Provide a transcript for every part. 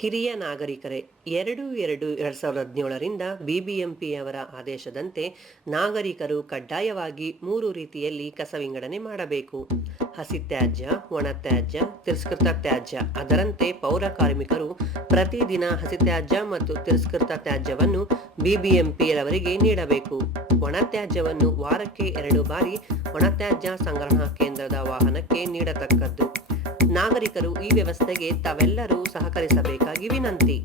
ಹಿರಿಯ ನಾಗರಿಕರೇ, 2/2/2017ರಿಂದ ಬಿಬಿಎಂಪಿಯವರ ಆದೇಶದಂತೆ ನಾಗರಿಕರು ಕಡ್ಡಾಯವಾಗಿ 3 ರೀತಿಯಲ್ಲಿ ಕಸ ವಿಂಗಡಣೆ ಮಾಡಬೇಕು. ಹಸಿ ತ್ಯಾಜ್ಯ, ಒಣ ತ್ಯಾಜ್ಯ, ತಿರಸ್ಕೃತ ತ್ಯಾಜ್ಯ. ಅದರಂತೆ ಪೌರ ಕಾರ್ಮಿಕರು ಪ್ರತಿದಿನ ಹಸಿ ತ್ಯಾಜ್ಯ ಮತ್ತು ತಿರಸ್ಕೃತ ತ್ಯಾಜ್ಯವನ್ನು ಬಿಬಿಎಂಪಿಯವರಿಗೆ ನೀಡಬೇಕು. ಒಣ ತ್ಯಾಜ್ಯವನ್ನು ವಾರಕ್ಕೆ 2 ಬಾರಿ ಒಣ ತ್ಯಾಜ್ಯ ಸಂಗ್ರಹಣಾ ಕೇಂದ್ರದ ವಾಹನಕ್ಕೆ ನೀಡತಕ್ಕದ್ದು. ನಾಗರಿಕರು ಈ ವ್ಯವಸ್ಥೆಗೆ ತಾವೆಲ್ಲರೂ ಸಹಕರಿಸಬೇಕಾಗಿ ವಿನಂತಿ.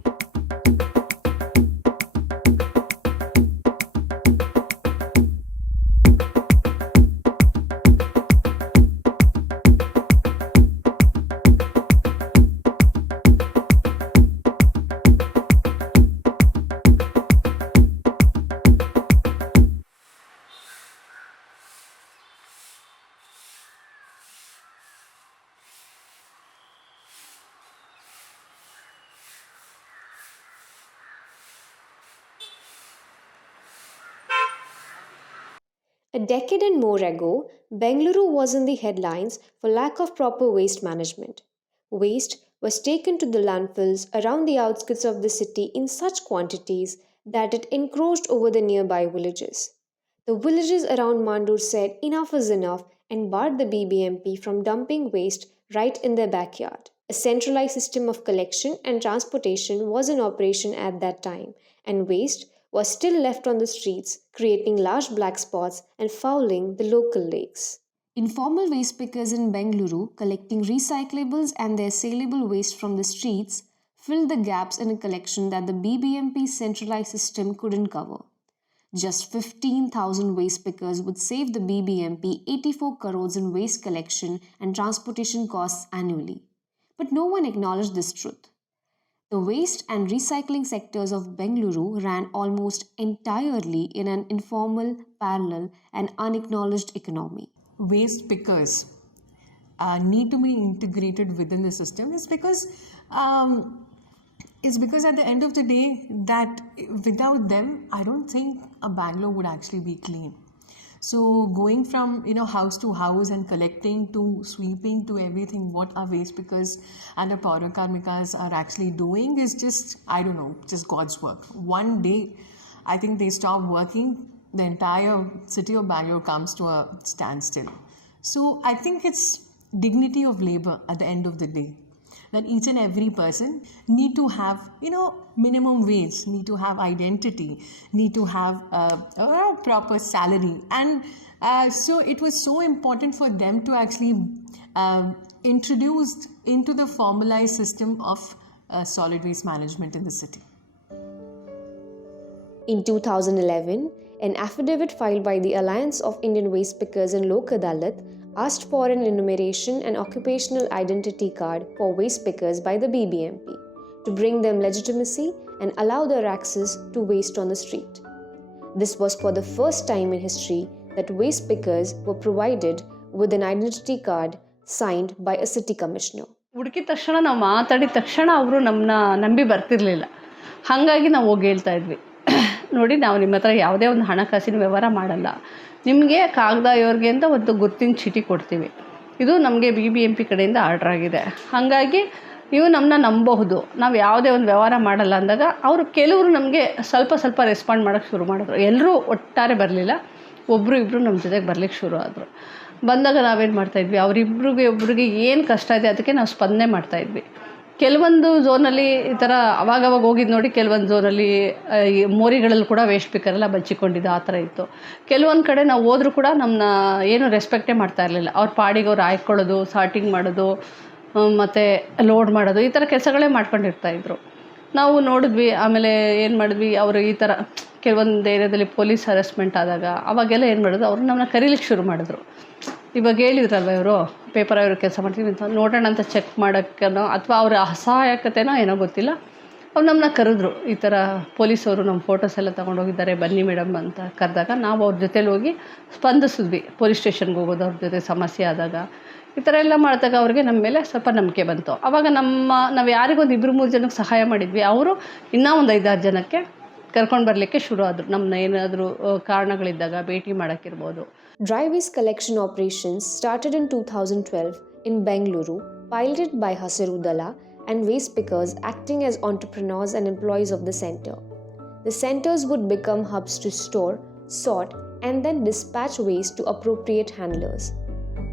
A decade and more ago, Bengaluru was in the headlines for lack of proper waste management. Waste was taken to the landfills around the outskirts of the city in such quantities that it encroached over the nearby villages. The villagers around Mandur said enough is enough and barred the BBMP from dumping waste right in their backyard. A centralized system of collection and transportation was in operation at that time, and waste was still left on the streets, creating large black spots and fouling the local lakes. Informal waste pickers in Bengaluru, collecting recyclables and their saleable waste from the streets, filled the gaps in a collection that the BBMP's centralized system couldn't cover. Just 15,000 waste pickers would save the BBMP 84 crores in waste collection and transportation costs annually. But no one acknowledged this truth. The waste and recycling sectors of Bengaluru ran almost entirely in an informal, parallel, and unacknowledged economy. Waste pickers need to be integrated within the system is because at the end of the day that without them, I don't think a Bangalore would actually be clean. So going from house to house and collecting to sweeping to everything, what our waste pickers and the Paura Karmikas are actually doing is just, I don't know, just God's work. One day, I think they stop working, the entire city of Bangalore comes to a standstill. So I think it's dignity of labor at the end of the day, that each and every person need to have minimum wage, need to have identity, need to have a proper salary, and so it was so important for them to actually introduce into the formalized system of solid waste management in the city. In 2011, an affidavit filed by the Alliance of Indian Waste Pickers and Lok Adalat asked for an enumeration and occupational identity card for waste pickers by the BBMP to bring them legitimacy and allow their access to waste on the street. This was for the first time in history that waste pickers were provided with an identity card signed by a city commissioner. ಹುಡುಕಿದ ತಕ್ಷಣ ನಾವು ಮಾತಾಡಿದ ತಕ್ಷಣ ಅವರು ನಮ್ಮನ್ನ ನಂಬಿ ಬರ್ತಿರ್ಲಿಲ್ಲ. ಹಾಗಾಗಿ ನಾವು ಹೋಗಿ ಹೇಳ್ತಾ ಇದ್ವಿ, ನೋಡಿ ನಾವು ನಿಮ್ಮ ಹತ್ರ ಯಾವುದೇ ಒಂದು ಹಣಕಾಸಿನ ವ್ಯವಹಾರ ಮಾಡಲ್ಲ, ನಿಮಗೆ ಕಾಗದ ಇವ್ರಿಗೆ ಅಂತ ಒಂದು ಗುರ್ತಿನ ಚೀಟಿ ಕೊಡ್ತೀವಿ, ಇದು ನಮಗೆ BBMP ಕಡೆಯಿಂದ ಆರ್ಡ್ರ್ ಆಗಿದೆ, ಹಾಗಾಗಿ ನೀವು ನಮ್ಮನ್ನ ನಂಬಬಹುದು, ನಾವು ಯಾವುದೇ ಒಂದು ವ್ಯವಹಾರ ಮಾಡಲ್ಲ ಅಂದಾಗ ಅವರು ಕೆಲವರು ನಮಗೆ ಸ್ವಲ್ಪ ರೆಸ್ಪಾಂಡ್ ಮಾಡೋಕ್ಕೆ ಶುರು ಮಾಡಿದ್ರು. ಎಲ್ಲರೂ ಒಟ್ಟಾರೆ ಬರಲಿಲ್ಲ, ಒಬ್ಬರು ಇಬ್ಬರು ನಮ್ಮ ಜೊತೆಗೆ ಬರಲಿಕ್ಕೆ ಶುರು ಆದರು. ಬಂದಾಗ ನಾವೇನು ಮಾಡ್ತಾಯಿದ್ವಿ, ಒಬ್ರಿಗೆ ಏನು ಕಷ್ಟ ಇದೆ ಅದಕ್ಕೆ ನಾವು ಸ್ಪಂದನೆ ಮಾಡ್ತಾಯಿದ್ವಿ. ಕೆಲವೊಂದು ಝೋನಲ್ಲಿ ಈ ಥರ ಅವಾಗವಾಗ ಹೋಗಿದ್ದು ನೋಡಿ, ಕೆಲವೊಂದು ಝೋನಲ್ಲಿ ಈ ಮೋರಿಗಳಲ್ಲಿ ಕೂಡ ವೇಸ್ಟ್ ಪಿಕ್ಕರೆಲ್ಲ ಬಚ್ಚಿಕೊಂಡಿದ್ದು ಆ ಥರ ಇತ್ತು. ಕೆಲವೊಂದು ಕಡೆ ನಾವು ಹೋದ್ರೂ ಕೂಡ ನಮ್ಮನ್ನ ಏನು ರೆಸ್ಪೆಕ್ಟೇ ಮಾಡ್ತಾ ಇರಲಿಲ್ಲ. ಅವ್ರ ಪಾಡಿಗೆ ಅವ್ರು ಹಾಯ್ಕೊಳ್ಳೋದು, ಸಾರ್ಟಿಂಗ್ ಮಾಡೋದು, ಮತ್ತು ಲೋಡ್ ಮಾಡೋದು, ಈ ಥರ ಕೆಲಸಗಳೇ ಮಾಡ್ಕೊಂಡಿರ್ತಾಯಿದ್ರು. ನಾವು ನೋಡಿದ್ವಿ. ಆಮೇಲೆ ಏನು ಮಾಡಿದ್ವಿ, ಅವರು ಈ ಥರ ಕೆಲವೊಂದು ಏರಿಯಾದಲ್ಲಿ ಪೊಲೀಸ್ ಹರಾಸ್ಮೆಂಟ್ ಆದಾಗ ಅವಾಗೆಲ್ಲ ಏನು ಮಾಡೋದು, ಅವರು ನಮ್ಮನ್ನ ಕರೀಲಿಕ್ಕೆ ಶುರು ಮಾಡಿದ್ರು. ಇವಾಗ ಹೇಳಿದ್ರಲ್ವ ಇವರು ಪೇಪರ್ ಅವರು ಕೆಲಸ ಮಾಡ್ತೀವಿ ಅಂತ, ನೋಡೋಣ ಅಂತ ಚೆಕ್ ಮಾಡೋಕ್ಕನೋ ಅಥವಾ ಅವರ ಅಸಹಾಯಕತೆನೋ ಏನೋ ಗೊತ್ತಿಲ್ಲ, ಅವ್ರು ನಮ್ಮನ್ನ ಕರೆದ್ರು. ಈ ಥರ ಪೊಲೀಸವರು ನಮ್ಮ ಫೋಟೋಸ್ ಎಲ್ಲ ತೊಗೊಂಡೋಗಿದ್ದಾರೆ, ಬನ್ನಿ ಮೇಡಮ್ ಅಂತ ಕರೆದಾಗ ನಾವು ಅವ್ರ ಜೊತೇಲಿ ಹೋಗಿ ಸ್ಪಂದಿಸಿದ್ವಿ. ಪೊಲೀಸ್ ಸ್ಟೇಷನ್ಗೆ ಹೋಗೋದು, ಅವ್ರ ಜೊತೆ ಸಮಸ್ಯೆ ಆದಾಗ ಈ ಥರ ಎಲ್ಲ ಮಾಡಿದಾಗ ಅವ್ರಿಗೆ ನಮ್ಮ ಮೇಲೆ ಸ್ವಲ್ಪ ನಂಬಿಕೆ ಬಂತು. ಆವಾಗ ನಾವು ಯಾರಿಗೊಂದು 2-3 ಜನಕ್ಕೆ ಸಹಾಯ ಮಾಡಿದ್ವಿ, ಅವರು ಇನ್ನೂ ಒಂದು 5-6 ಜನಕ್ಕೆ ಕರ್ಕೊಂಡು ಬರಲಿಕ್ಕೆ ಶುರು ಆದರು. ನಮ್ಮನ್ನ ಏನಾದರೂ ಕಾರಣಗಳಿದ್ದಾಗ ಭೇಟಿ ಮಾಡೋಕ್ಕಿರ್ಬೋದು. Dry waste collection operations started in 2012 in Bengaluru, piloted by Hasiru Dala and waste pickers acting as entrepreneurs and employees of the center. The centers would become hubs to store, sort, and then dispatch waste to appropriate handlers.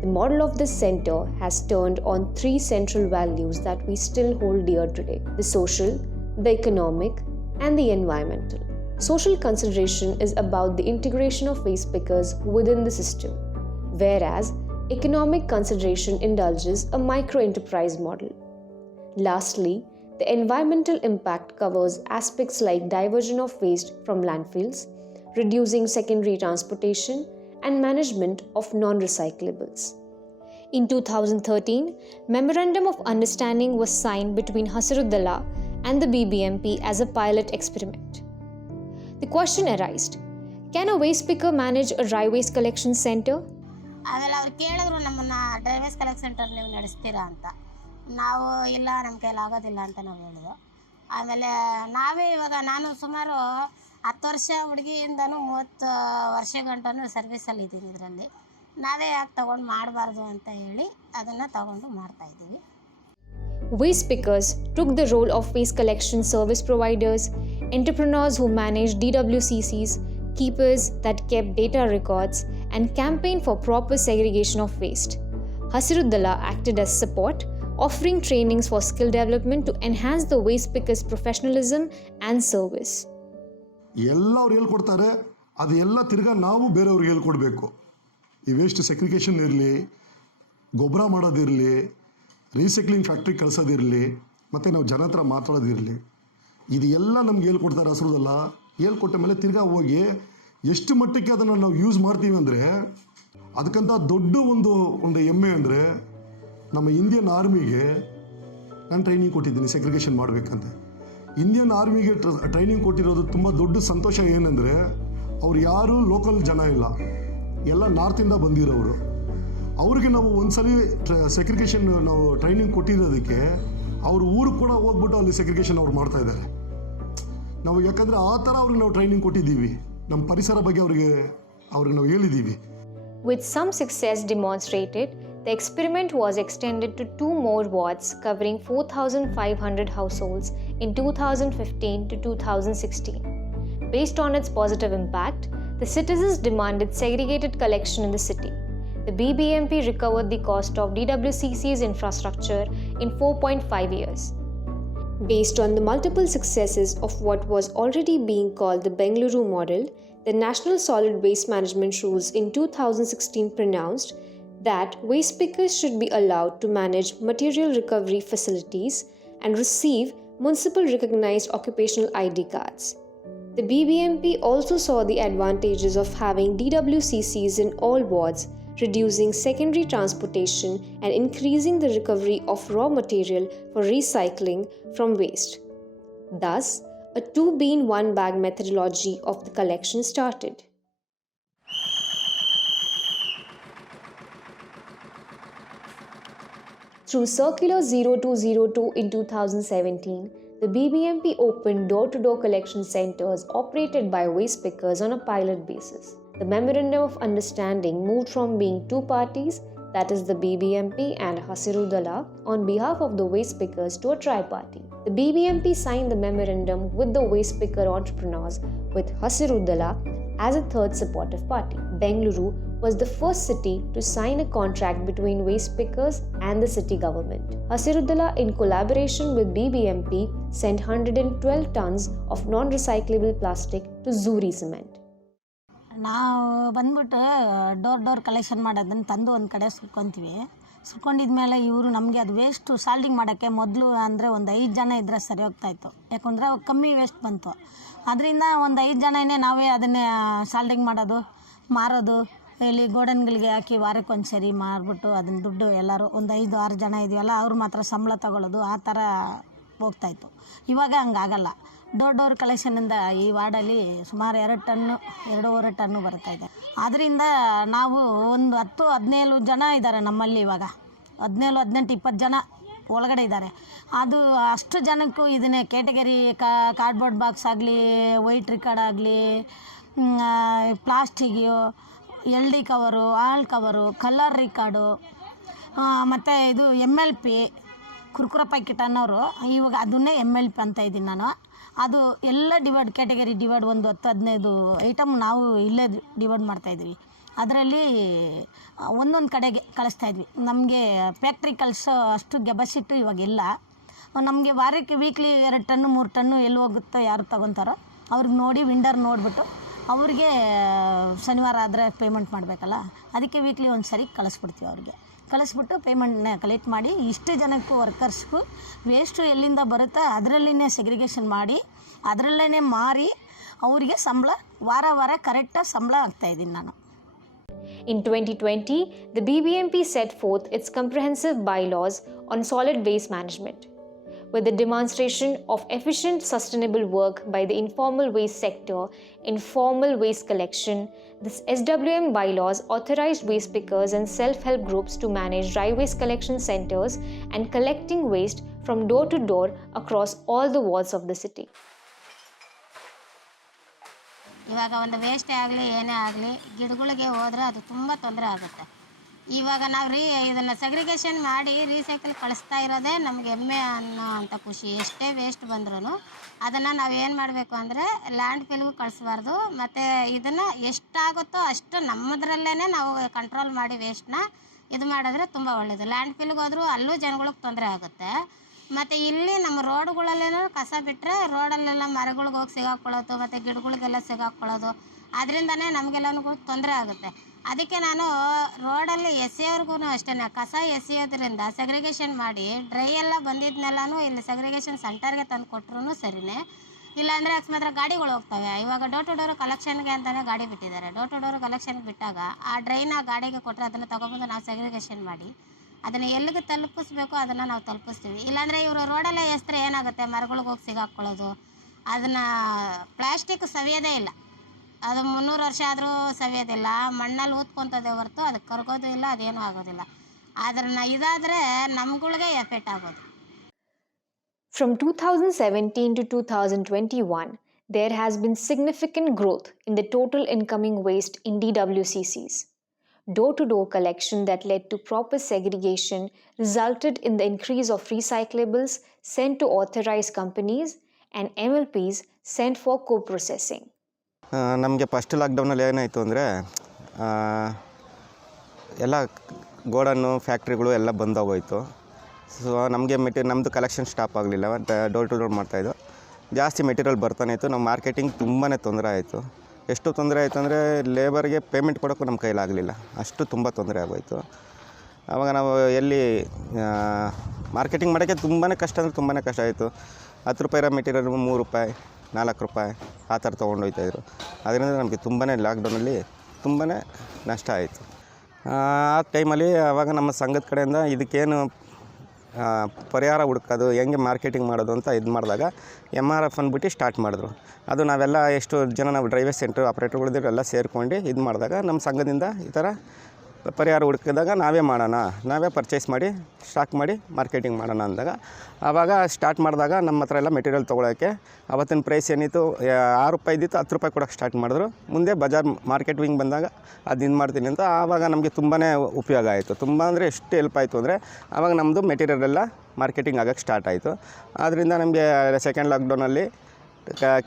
The model of this center has turned on three central values that we still hold dear today: the social, the economic, and the environmental. Social consideration is about the integration of waste pickers within the system, whereas economic consideration indulges a micro-enterprise model. Lastly, the environmental impact covers aspects like diversion of waste from landfills, reducing secondary transportation, and management of non-recyclables. In 2013, Memorandum of Understanding was signed between Hasiru Dala and the BBMP as a pilot experiment. The question arises, can a waste picker manage a dry waste collection center? ಆಮೇಲೆ ಅವ್ರು ಕೇಳಿದ್ರು ನಮ್ಮನ್ನು dry waste collect centre ನೀವು ನಡೆಸ್ತೀರಾ ಅಂತ. ನಾವು ಇಲ್ಲ, ನಮ್ಮ ಕೈಲಿ ಆಗೋದಿಲ್ಲ ಅಂತ ನಾವು ಹೇಳಿದ್ವು. ಆಮೇಲೆ ನಾವೇ ಇವಾಗ ನಾನು ಸುಮಾರು 10 ವರ್ಷ ಹುಡುಗಿಯಿಂದನೂ 30 ವರ್ಷ ಗಂಟನೂ ಸರ್ವಿಸಲ್ಲಿ ಇದ್ದೀನಿ. ಇದರಲ್ಲಿ ನಾವೇ ಯಾಕೆ ತೊಗೊಂಡು ಮಾಡಬಾರ್ದು ಅಂತ ಹೇಳಿ ಅದನ್ನು ತೊಗೊಂಡು ಮಾಡ್ತಾಯಿದ್ದೀವಿ. Waste pickers took the role of waste collection service providers, entrepreneurs who managed DWCCs, keepers that kept data records, and campaigned for proper segregation of waste. Hasiru Dala acted as support, offering trainings for skill development to enhance the waste pickers' professionalism and service. ಎಲ್ಲ ಅವ್ರು ಹೇಳ್ಕೊಡ್ತಾರೆ, ಅದು ಎಲ್ಲ ತಿರ್ಗಾ ನಾವು ಬೇರೆಯವ್ರಿಗೆ ಹೇಳ್ಕೊಡ್ಬೇಕು. ಈ ವೇಸ್ಟ್ ಸೆಗ್ರಿಗೇಷನ್ ಇರಲಿ, ಗೊಬ್ಬರ ಮಾಡೋದಿರಲಿ, ರೀಸೈಕ್ಲಿಂಗ್ ಫ್ಯಾಕ್ಟ್ರಿ ಕಳಿಸೋದಿರಲಿ, ಮತ್ತು ನಾವು ಜನ ಹತ್ರ ಮಾತಾಡೋದಿರಲಿ, ಇದು ಎಲ್ಲ ನಮ್ಗೆ ಹೇಳ್ಕೊಡ್ತಾರೆ ಹಸಿರುದಲ್ಲ. ಹೇಳ್ಕೊಟ್ಟ ಮೇಲೆ ತಿರ್ಗಾ ಹೋಗಿ ಎಷ್ಟು ಮಟ್ಟಕ್ಕೆ ಅದನ್ನು ನಾವು ಯೂಸ್ ಮಾಡ್ತೀವಿ ಅಂದರೆ, ಅದಕ್ಕಂತ ದೊಡ್ಡ ಒಂದು ಹೆಮ್ಮೆ ಅಂದರೆ ನಮ್ಮ ಇಂಡಿಯನ್ ಆರ್ಮಿಗೆ ನಾನು ಟ್ರೈನಿಂಗ್ ಕೊಟ್ಟಿದ್ದೀನಿ ಸೆಗ್ರಿಗೇಷನ್ ಮಾಡಬೇಕಂತ. ಇಂಡಿಯನ್ ಆರ್ಮಿಗೆ ಟ್ರೈನಿಂಗ್ ಕೊಟ್ಟಿರೋದು ತುಂಬ ದೊಡ್ಡ ಸಂತೋಷ. ಏನಂದರೆ ಅವ್ರು ಯಾರೂ ಲೋಕಲ್ ಜನ ಇಲ್ಲ, ಎಲ್ಲ ನಾರ್ತಿಂದ ಬಂದಿರೋರು. ಅವ್ರಿಗೆ ನಾವು ಒಂದ್ಸಲಿ ಸೆಗ್ರಿಗೇಷನ್ ನಾವು ಟ್ರೈನಿಂಗ್ ಕೊಟ್ಟಿರೋದಕ್ಕೆ ಅವ್ರ ಊರಿಗೆ ಕೂಡ ಹೋಗ್ಬಿಟ್ಟು ಅಲ್ಲಿ ಸೆಗ್ರಿಗೇಷನ್ ಅವ್ರು ಮಾಡ್ತಾಯಿದ್ದಾರೆ. ನಾವು ಯಾಕಂದರೆ ಆ ಥರ ಅವ್ರಿಗೆ ನಾವು ಟ್ರೈನಿಂಗ್ ಕೊಟ್ಟಿದ್ದೀವಿ, ನಮ್ಮ ಪರಿಸರ ಬಗ್ಗೆ ಅವ್ರಿಗೆ ನಾವು ಹೇಳಿದ್ದೀವಿ. With some success demonstrated, the experiment was extended to 2 more wards covering 4,500 households in 2015 to 2016. Based on its positive impact, the citizens demanded segregated collection in the city. The BBMP recovered the cost of DWCC's infrastructure in 4.5 years. Based on the multiple successes of what was already being called the Bengaluru model, the National Solid Waste Management Rules in 2016 pronounced that waste pickers should be allowed to manage material recovery facilities and receive municipal recognized occupational ID cards. The BBMP also saw the advantages of having DWCCs in all wards, reducing secondary transportation and increasing the recovery of raw material for recycling from waste. Thus, a 2-bean 1-bag methodology of the collection started. Through Circular 0202 in 2017, the BBMP opened door-to-door collection centers operated by waste pickers on a pilot basis. The Memorandum of Understanding moved from being 2 parties, that is the BBMP and Hasiru Dala, on behalf of the waste pickers to a tri-party. The BBMP signed the memorandum with the waste picker entrepreneurs, with Hasiru Dala as a third supportive party. Bengaluru was the first city to sign a contract between waste pickers and the city government. Hasiru Dala, in collaboration with BBMP, sent 112 tons of non-recyclable plastic to Zuri cement. ನಾವು ಬಂದ್ಬಿಟ್ಟು door collection ಮಾಡೋದನ್ನು ತಂದು ಒಂದು ಕಡೆ ಸುಟ್ಕೊತೀವಿ. ಸುಟ್ಕೊಂಡಿದ್ಮೇಲೆ ಇವರು ನಮಗೆ ಅದು waste ಸಾಲ್ಟಿಂಗ್ ಮಾಡೋಕ್ಕೆ ಮೊದಲು ಅಂದರೆ ಒಂದು 5 ಜನ ಇದ್ದರೆ ಸರಿ ಹೋಗ್ತಾಯಿತ್ತು, ಯಾಕಂದರೆ ಕಮ್ಮಿ ವೇಸ್ಟ್ ಬಂತು. ಅದರಿಂದ ಒಂದು 5 ಜನನೇ ನಾವೇ ಅದನ್ನೇ ಸಾಲ್ಟಿಂಗ್ ಮಾಡೋದು, ಮಾರೋದು, ಇಲ್ಲಿ ಗೋಡನ್ಗಳಿಗೆ ಹಾಕಿ ವಾರಕ್ಕೆ ಒಂದು ಸರಿ ಮಾರ್ಬಿಟ್ಟು ಅದನ್ನ ದುಡ್ಡು ಎಲ್ಲರೂ ಒಂದು 5-6 ಜನ ಇದೆಯಲ್ಲ ಅವ್ರು ಮಾತ್ರ ಸಂಬಳ ತಗೊಳ್ಳೋದು, ಆ ಥರ ಹೋಗ್ತಾಯಿತ್ತು. ಇವಾಗ ಹಂಗಾಗಲ್ಲ. ಡೋರ್ ಕಲೆಕ್ಷನಿಂದ ಈ ವಾರ್ಡಲ್ಲಿ ಸುಮಾರು 2 ಟನ್ನು 2.5 ಟನ್ನು ಬರ್ತಾಯಿದೆ. ಆದ್ದರಿಂದ ನಾವು ಒಂದು 10-15 ಜನ ಇದ್ದಾರೆ ನಮ್ಮಲ್ಲಿ ಇವಾಗ. 17-18-20 ಜನ ಒಳಗಡೆ ಇದ್ದಾರೆ. ಅದು ಅಷ್ಟು ಜನಕ್ಕೂ ಇದನ್ನೇ ಕ್ಯಾಟಗರಿ ಕಾರ್ಡ್ಬೋರ್ಡ್ ಬಾಕ್ಸ್ ಆಗಲಿ, ವೈಟ್ ರಿಕಾರ್ಡ್ ಆಗಲಿ, plastic, LD cover, all cover, colour record, ಮತ್ತು ಇದು MLP, ಕುರ್ಕುರ ಪ್ಯಾಕೆಟ್ ಅನ್ನೋರು ಇವಾಗ ಅದನ್ನೇ MLP ಅಂತ ಇದ್ದೀನಿ ನಾನು. ಅದು ಎಲ್ಲ ಕ್ಯಾಟಗರಿ ಡಿವೈಡ್ ಒಂದು 10-15 ಐಟಮ್ ನಾವು ಇಲ್ಲೇ ಡಿವೈಡ್ ಮಾಡ್ತಾಯಿದ್ವಿ. ಅದರಲ್ಲಿ ಒಂದೊಂದು ಕಡೆಗೆ ಕಳಿಸ್ತಾಯಿದ್ವಿ. ನಮಗೆ ಫ್ಯಾಕ್ಟ್ರಿ ಕಳಿಸೋ ಅಷ್ಟು ಕೆಪಾಸಿಟಿ ಇವಾಗೆಲ್ಲ. ನಮಗೆ ವಾರಕ್ಕೆ ವೀಕ್ಲಿ 2 ಟನ್ನು 3 ಟನ್ನು ಎಲ್ಲಿ ಹೋಗುತ್ತೋ ಯಾರು ತೊಗೊತಾರೋ ಅವ್ರಿಗೆ ನೋಡಿ ವಿಂಡರ್ ನೋಡಿಬಿಟ್ಟು ಅವ್ರಿಗೆ ಶನಿವಾರ ಆದರೆ ಪೇಮೆಂಟ್ ಮಾಡಬೇಕಲ್ಲ, ಅದಕ್ಕೆ ವೀಕ್ಲಿ ಒಂದು ಸರಿ ಕಳಿಸ್ಬಿಡ್ತೀವಿ. ಅವ್ರಿಗೆ ಕಳಿಸ್ಬಿಟ್ಟು ಪೇಮೆಂಟ್ನ ಕಲೆಕ್ಟ್ ಮಾಡಿ ಇಷ್ಟು ಜನಕ್ಕೂ ವರ್ಕರ್ಸ್ಗೂ ವೇಸ್ಟು ಎಲ್ಲಿಂದ ಬರುತ್ತೋ ಅದರಲ್ಲೇ ಸೆಗ್ರಿಗೇಷನ್ ಮಾಡಿ ಅದರಲ್ಲೇ ಮಾರಿ ಅವರಿಗೆ ಸಂಬಳ ವಾರ ಕರೆಕ್ಟಾಗಿ ಸಂಬಳ ಆಗ್ತಾಯಿದ್ದೀನಿ ನಾನು. In 2020, the BBMP set forth its comprehensive bylaws on solid waste management. With the demonstration of efficient, sustainable work by the informal waste sector in formal waste collection, this SWM bylaws authorized waste pickers and self-help groups to manage dry waste collection centers and collecting waste from door to door across all the wards of the city. ಇವಾಗ ಒಂದು ವೇಸ್ಟೇ ಆಗಲಿ ಏನೇ ಆಗಲಿ ಗಿಡಗಳಿಗೆ ಹೋದರೆ ಅದು ತುಂಬ ತೊಂದರೆ ಆಗುತ್ತೆ. ಇವಾಗ ನಾವು ಇದನ್ನು ಸೆಗ್ರಿಗೇಷನ್ ಮಾಡಿ ರೀಸೈಕಲ್ ಕಳಿಸ್ತಾ ಇರೋದೇ ನಮಗೆ ಹೆಮ್ಮೆ ಅನ್ನೋ ಅಂಥ ಖುಷಿ. ಎಷ್ಟೇ ವೇಸ್ಟ್ ಬಂದ್ರೂ ಅದನ್ನು ನಾವು ಏನು ಮಾಡಬೇಕು ಅಂದರೆ ಲ್ಯಾಂಡ್ ಫಿಲ್ಗೂ ಕಳಿಸ್ಬಾರ್ದು. ಮತ್ತು ಇದನ್ನು ಎಷ್ಟಾಗುತ್ತೋ ಅಷ್ಟು ನಮ್ಮದ್ರಲ್ಲೇ ನಾವು ಕಂಟ್ರೋಲ್ ಮಾಡಿ ವೇಸ್ಟ್ನ ಇದು ಮಾಡಿದ್ರೆ ತುಂಬ ಒಳ್ಳೆಯದು. ಲ್ಯಾಂಡ್ ಫಿಲ್ಗೆ ಹೋದರೂ ಅಲ್ಲೂ ಜನಗಳಿಗೆ ತೊಂದರೆ ಆಗುತ್ತೆ. ಮತ್ತು ಇಲ್ಲಿ ನಮ್ಮ ರೋಡ್ಗಳಲ್ಲೇನೋ ಕಸ ಬಿಟ್ಟರೆ ರೋಡಲ್ಲೆಲ್ಲ ಮರಗಳಿಗೆ ಹೋಗಿ ಸಿಗಾಕೊಳ್ಳೋದು ಮತ್ತು ಗಿಡಗಳಿಗೆಲ್ಲ ಸಿಗಾಕೊಳ್ಳೋದು, ಅದರಿಂದನೇ ನಮಗೆಲ್ಲನೂ ತೊಂದರೆ ಆಗುತ್ತೆ. ಅದಕ್ಕೆ ನಾನು ರೋಡಲ್ಲಿ ಎಸೆಯೋರ್ಗೂ ಅಷ್ಟೇ ಕಸ ಎಸೆಯೋದ್ರಿಂದ ಸೆಗ್ರಿಗೇಷನ್ ಮಾಡಿ ಡ್ರೈ ಎಲ್ಲ ಬಂದಿದ್ದನ್ನೆಲ್ಲನೂ ಇಲ್ಲಿ ಸೆಗ್ರಿಗೇಷನ್ ಸೆಂಟರ್ಗೆ ತಂದು ಕೊಟ್ಟರು ಸರಿನೇ. ಇಲ್ಲಾಂದರೆ ಅಕಸ್ಮಾತ್ ಗಾಡಿಗಳು ಹೋಗ್ತವೆ. ಇವಾಗ ಡೋರ್ ಟು ಡೋರ್ ಕಲೆಕ್ಷನ್ಗೆ ಅಂತಲೇ ಗಾಡಿ ಬಿಟ್ಟಿದ್ದಾರೆ. ಡೋರ್ ಟು ಡೋರ್ ಕಲೆಕ್ಷನ್ಗೆ ಬಿಟ್ಟಾಗ ಆ ಡ್ರೈನ ಗಾಡಿಗೆ ಕೊಟ್ಟರೆ ಅದನ್ನು ತೊಗೊಬಂದು ನಾವು ಸೆಗ್ರಿಗೇಷನ್ ಮಾಡಿ ಅದನ್ನು ಎಲ್ಲಿಗೆ ತಲುಪಿಸ್ಬೇಕು ಅದನ್ನು ನಾವು ತಲುಪಿಸ್ತೀವಿ. ಇಲ್ಲಾಂದರೆ ಇವರು ರೋಡಲ್ಲೇ ಎಸ್ತರೆ ಏನಾಗುತ್ತೆ, ಮರಗಳಿಗೆ ಹೋಗಿ ಸಿಗಾಕೊಳ್ಳೋದು. ಅದನ್ನು ಪ್ಲಾಸ್ಟಿಕ್ ಸವಿಯೋದೇ ಇಲ್ಲ, ಅದು 300 ವರ್ಷ ಆದರೂ ಸವಿಯೋದಿಲ್ಲ, ಮಣ್ಣಲ್ಲಿ ಊದ್ಕೊತದೆ ಹೊರತು ಅದಕ್ಕೆ ಕರಗೋದು ಇಲ್ಲ, ಅದೇನೂ ಆಗೋದಿಲ್ಲ. ಅದನ್ನು ಇದಾದರೆ ನಮ್ಗಳಿಗೆ ಎಫೆಕ್ಟ್ ಆಗೋದು. From 2017 to 2021, there has been significant growth in the total incoming waste in DWCCs. Door-to-door collection that led to proper segregation resulted in the increase of recyclables sent to authorized companies and MLPs sent for co-processing. ನಮಗೆ first ಲಾಕ್ಡೌನಲ್ಲಿ ಏನಾಯಿತು ಅಂದರೆ ಎಲ್ಲ ಗೋಡನ್ನು ಫ್ಯಾಕ್ಟ್ರಿಗಳು ಎಲ್ಲ ಬಂದೋಗೋಯ್ತು. So ನಮಗೆ ನಮ್ಮದು collection stop ಆಗಲಿಲ್ಲ, door to door ಮಾಡ್ತಾಯಿದ್ದು. ಜಾಸ್ತಿ material ಬರ್ತಾನೆ ಇತ್ತು. ನಮ್ಮ ಮಾರ್ಕೆಟಿಂಗ್ ತುಂಬಾ ತೊಂದರೆ ಆಯಿತು. ಎಷ್ಟು ತೊಂದರೆ ಆಯಿತು ಅಂದರೆ ಲೇಬರ್ಗೆ ಪೇಮೆಂಟ್ ಕೊಡೋಕ್ಕೂ ನಮ್ಮ ಕೈಲಾಗಲಿಲ್ಲ, ಅಷ್ಟು ತುಂಬ ತೊಂದರೆ ಆಗೋಯಿತು. ಆವಾಗ ನಾವು ಎಲ್ಲಿ ಮಾರ್ಕೆಟಿಂಗ್ ಮಾಡೋಕ್ಕೆ ತುಂಬಾ ಕಷ್ಟ ಅಂದರೆ ತುಂಬಾ ಕಷ್ಟ ಆಯಿತು. 10 ರೂಪಾಯಿ ಇರೋ ಮೆಟೀರಿಯಲ್ 3 ರೂಪಾಯಿ 4 ರೂಪಾಯಿ ಆ ಥರ ತೊಗೊಂಡೋಗ್ತಾಯಿದ್ರು. ಅದರಿಂದ ನಮಗೆ ತುಂಬಾ ಲಾಕ್ಡೌನಲ್ಲಿ ತುಂಬಾ ನಷ್ಟ ಆಯಿತು. ಆ ಟೈಮಲ್ಲಿ ಆವಾಗ ನಮ್ಮ ಸಂಘದ ಕಡೆಯಿಂದ ಇದಕ್ಕೇನು ಪರಿಹಾರ ಹುಡುಕೋದು, ಹೆಂಗೆ ಮಾರ್ಕೆಟಿಂಗ್ ಮಾಡೋದು ಅಂತ ಇದು ಮಾಡಿದಾಗ MRF ಅಂದ್ಬಿಟ್ಟು ಸ್ಟಾರ್ಟ್ ಮಾಡಿದ್ರು. ಅದು ನಾವೆಲ್ಲ ಎಷ್ಟು ಜನ ನಾವು ಡ್ರೈವರ್ ಸೆಂಟ್ರ್ ಆಪ್ರೇಟರ್ಗಳಿದ್ರು ಎಲ್ಲ ಸೇರ್ಕೊಂಡು ಇದು ಮಾಡಿದಾಗ ನಮ್ಮ ಸಂಘದಿಂದ ಈ ಥರ ಪರಿಹಾರ ಹುಡುಕಿದಾಗ ನಾವೇ ಪರ್ಚೇಸ್ ಮಾಡಿ ಸ್ಟಾಕ್ ಮಾಡಿ ಮಾರ್ಕೆಟಿಂಗ್ ಮಾಡೋಣ ಅಂದಾಗ ಆವಾಗ ಸ್ಟಾರ್ಟ್ ಮಾಡಿದಾಗ ನಮ್ಮ ಹತ್ರ ಎಲ್ಲ ಮೆಟೀರಿಯಲ್ ತೊಗೊಳೋಕ್ಕೆ ಅವತ್ತಿನ ಪ್ರೈಸ್ ಏನಿತ್ತು 6 ರೂಪಾಯಿ ಇದ್ದಿತ್ತು 10 ರೂಪಾಯಿ ಕೊಡೋಕ್ಕೆ ಸ್ಟಾರ್ಟ್ ಮಾಡಿದ್ರು. ಮುಂದೆ ಬಜಾರ್ ಮಾರ್ಕೆಟಿಂಗ್ ಬಂದಾಗ ಅದು ಇದು ಮಾಡ್ತೀನಿ ಅಂತ ಆವಾಗ ನಮಗೆ ತುಂಬಾ ಉಪಯೋಗ ಆಯಿತು. ತುಂಬ ಅಂದರೆ ಎಷ್ಟು ಹೆಲ್ಪ್ ಆಯಿತು ಅಂದರೆ ಆವಾಗ ನಮ್ಮದು ಮೆಟೀರಿಯಲ್ ಎಲ್ಲ ಮಾರ್ಕೆಟಿಂಗ್ ಆಗೋಕ್ಕೆ ಸ್ಟಾರ್ಟ್ ಆಯಿತು. ಆದ್ದರಿಂದ ನಮಗೆ ಸೆಕೆಂಡ್ ಲಾಕ್ಡೌನಲ್ಲಿ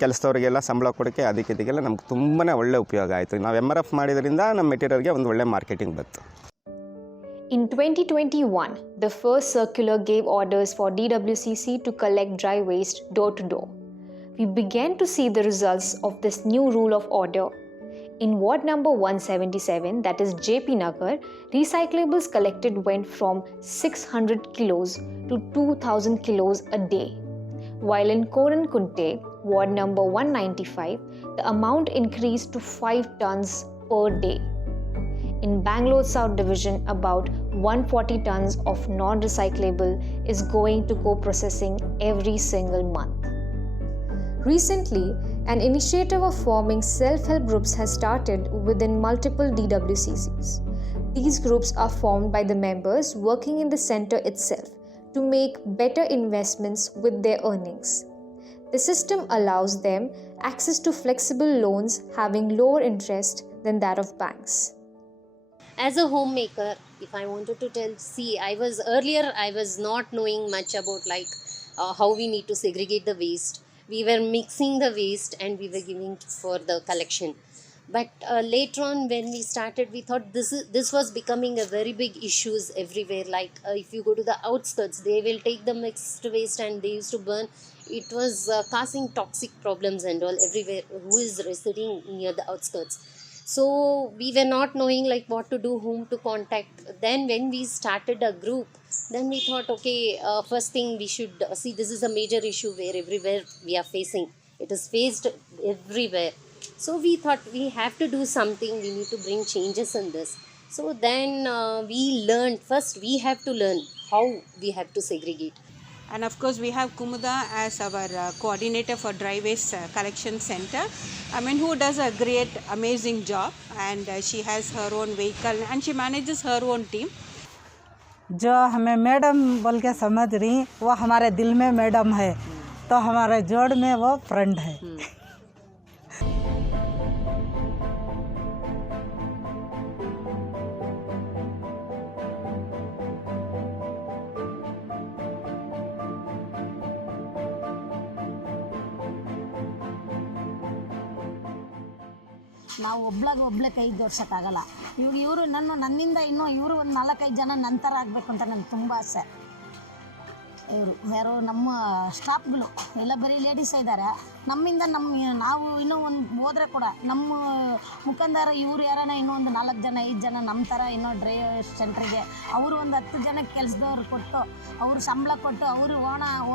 ಕೆಲಸದವರಿಗೆಲ್ಲ ಸಂಬಳ ಕೊಡೋಕ್ಕೆ ಇದಕ್ಕೆಲ್ಲ ನಮ್ಗೆ ತುಂಬಾ ಒಳ್ಳೆ ಉಪಯೋಗ ಆಯಿತು. ನಾವು MRF ಮಾಡಿದ್ರಿಂದ ನಮ್ಮ ಮೆಟೀರಿಯಲ್ಗೆ ಒಂದು ಒಳ್ಳೆ ಮಾರ್ಕೆಟಿಂಗ್ ಬಂತು. In 2021, the first circular gave orders for DWCC to collect dry waste door to door. We began to see the results of this new rule of order. In ward number 177, that is JP Nagar, recyclables collected went from 600 kilos to 2000 kilos a day. While in Koran Kunte, ward number 195, the amount increased to 5 tons per day. In Bangalore South Division, about 140 tons of non-recyclable is going to co-processing every single month. Recently, an initiative of forming self-help groups has started within multiple DWCCs. These groups are formed by the members working in the center itself to make better investments with their earnings. The system allows them access to flexible loans having lower interest than that of banks. As a homemaker, if I wanted to tell, see, I was not knowing much about like how we need to segregate the waste. We were mixing the waste and we were giving for the collection. But later on, when we started, we thought this was becoming a very big issues everywhere. Like if you go to the outskirts, they will take the mixed waste and they used to burn. It was causing toxic problems and all everywhere. Who is residing near the outskirts? So we were not knowing like what to do, whom to contact. Then when we started a group, then we thought, okay, first thing we should see, this is a major issue where everywhere we are facing. It is faced everywhere. So we thought we have to do something, we need to bring changes in this. So then we learned, first we have to learn how we have to segregate. And of course, we have Kumuda as our coordinator for dry waste collection center. I mean, who does a great, amazing job, and she has her own vehicle and she manages her own team. जो हमें madam बोल के समझ रही, वो हमारे दिल में मैडम है, तो हमारे जोड़ में वो फ्रेंड है. ನಾವು ಒಬ್ಳೆ ಕೈ ಜೋಡ್ಸೋಕ್ಕಾಗಲ್ಲ. ಇವರು ನನ್ನಿಂದ ಇನ್ನೂ ಇವರು ಒಂದು 4-5 ಜನ ನಂತರ ಆಗಬೇಕು ಅಂತ ನನಗೆ ತುಂಬ ಆಸೆ. ಇವರು ಯಾರೋ ನಮ್ಮ ಸ್ಟಾಫ್ಗಳು ಎಲ್ಲ ಬರೀ ಲೇಡೀಸೇ ಇದ್ದಾರೆ. ನಮ್ಮಿಂದ ನಾವು ಇನ್ನೂ ಒಂದು ಹೋದರೆ ಕೂಡ ನಮ್ಮ ಮುಖಂಡರ ಇವರು ಯಾರನ್ನ ಇನ್ನೂ ಒಂದು 4 ಜನ 5 ಜನ ನಮ್ಮ ಥರ ಇನ್ನೂ ಡ್ರೈವ್ ಸೆಂಟ್ರಿಗೆ ಅವರು ಒಂದು 10 ಜನಕ್ಕೆ ಕೆಲಸದವ್ರು ಕೊಟ್ಟು ಅವರು ಸಂಬಳ ಕೊಟ್ಟು ಅವರು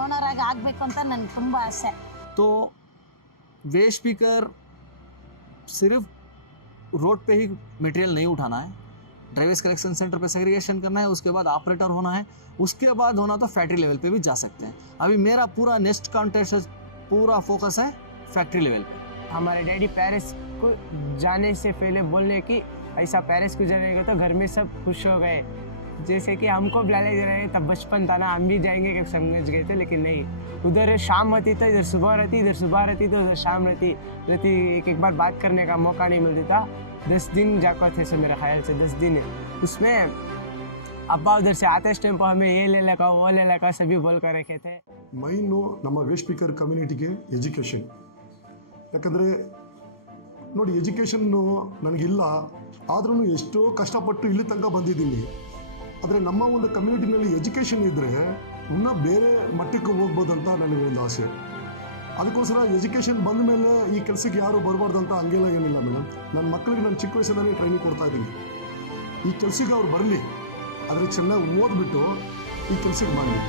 ಓನರಾಗಿ ಆಗಬೇಕು ಅಂತ ನನಗೆ ತುಂಬ ಆಸೆ. तो वेस्ट स्पीकर सिर्फ रोड पे ही मटेरियल नहीं उठाना है, ड्राइवेज कलेक्शन सेंटर पे सेग्रीगेशन करना है, उसके बाद ऑपरेटर होना है, उसके बाद होना तो फैक्ट्री लेवल पे भी जा सकते हैं. अभी मेरा पूरा नेक्स्ट कॉन्टेस्ट पूरा फोकस है फैक्ट्री लेवल पे. हमारे डैडी पेरिस को जाने से पहले बोलने कि ऐसा पेरिस को जाएगा तो घर में सब खुश हो गए. जैसे कि हमको बुलाने दे रहे तब बचपन था ना, हम भी जाएंगे कि समझ गए थे, लेकिन नहीं. उधर शाम होती तो इधर सुबह रहती, इधर सुबह रहती तो उधर शाम रहती. एक बार बात करने का मौका नहीं मिलता था. 10 दिन जाकर थे सो मेरे ख्याल से 10 दिन. उसमें अब्बा उधर से आते इस टाइम पर हमें ये ले लगा वो ले लगा सभी बोल कर रखे थे. ಮೈನು ನಮ್ಮ ವೇಸ್ಟ್ ಸ್ಪೀಕರ್ ಕಮ್ಯುನಿಟಿಗೆ ಎಜುಕೇಷನ್. ಯಾಕಂದರೆ ನೋಡಿ, ಎಜುಕೇಷನ್ನು ನನಗಿಲ್ಲ, ಆದ್ರೂ ಎಷ್ಟೋ ಕಷ್ಟಪಟ್ಟು ಇಲ್ಲಿ ತನಕ ಬಂದಿದ್ದೀನಿ. ಆದರೆ ನಮ್ಮ ಒಂದು ಕಮ್ಯುನಿಟಿನಲ್ಲಿ ಎಜುಕೇಷನ್ ಇದ್ದರೆ ಇನ್ನೂ ಬೇರೆ ಮಟ್ಟಕ್ಕೆ ಹೋಗ್ಬೋದು ಅಂತ ನನಗೆ ಒಂದು ಆಸೆ. ಅದಕ್ಕೋಸ್ಕರ ಎಜುಕೇಷನ್ ಬಂದ ಮೇಲೆ ಈ ಕೆಲಸಕ್ಕೆ ಯಾರು ಬರಬಾರ್ದು ಅಂತ ಹಂಗೆಲ್ಲ ಏನಿಲ್ಲ ಮೇಡಮ್. ನನ್ನ ಮಕ್ಕಳಿಗೆ ನಾನು ಚಿಕ್ಕ ವಯಸ್ಸಿನಲ್ಲಿ ಟ್ರೈನಿಂಗ್ ಕೊಡ್ತಾ ಇದ್ದೀನಿ. ಈ ಕೆಲಸಕ್ಕೆ ಅವ್ರು ಬರಲಿ, ಆದರೆ ಚೆನ್ನಾಗಿ ಓದ್ಬಿಟ್ಟು ಈ ಕೆಲಸಕ್ಕೆ ಮಾಡಲಿ.